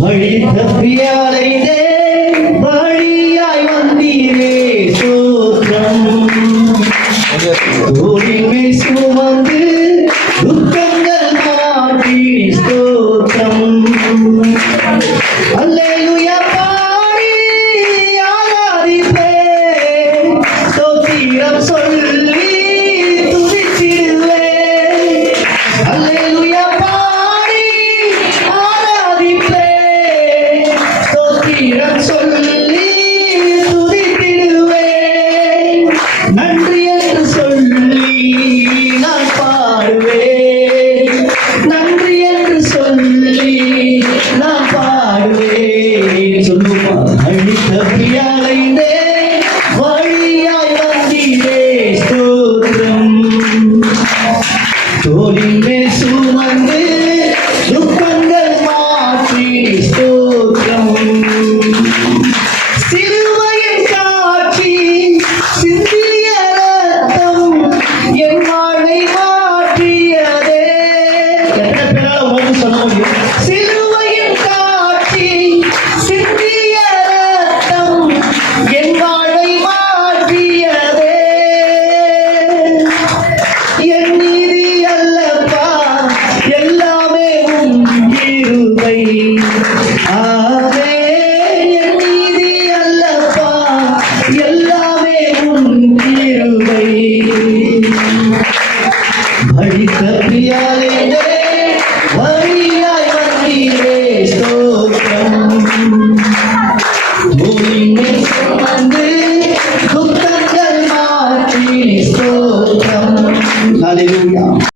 வழி தப்பியாலைதே வழியாய் வந்தீரே சோத்திரம். தோளின்மை சுமந்து துக்கங்கள் மாற்றி ஸ்தோத்திரம். அல்லேலூயா பாடி ஆராதிப்பேன், ஸ்தோத்திரம் சொல்லி துதித்திடுவேன். அல்லேலூயா பாடி ஆராதிப்பேன், ஸ்தோத்திரம் சொல்லி துதித்திடுவேன். நன்றி என்று சொல்லி நான் பாடுவேன், நன்றி என்று சொல்லி நான் பாடுவேன். சொல்லுமா அழித்த பிரியாலைந்தே வழியாய் வந்தீரே ஸ்தோத்திரம். தோளின் மேல் சுமந்து துக்கங்கள் மாற்றி ஸ்தோத்திரம். சிலுவையின் காட்சி சிந்திய ரத்தம் என் வாழ்வை மாற்றியதே. எத்தனை பேரால உணர்ந்து சொல்ல முடியும்? சிலுவையின் காட்சி சிந்திய ரத்தம் என் வாழ்வை மாற்றியதே. என் நீதி அல்லப்பா எல்லாமே உன் கிருபை.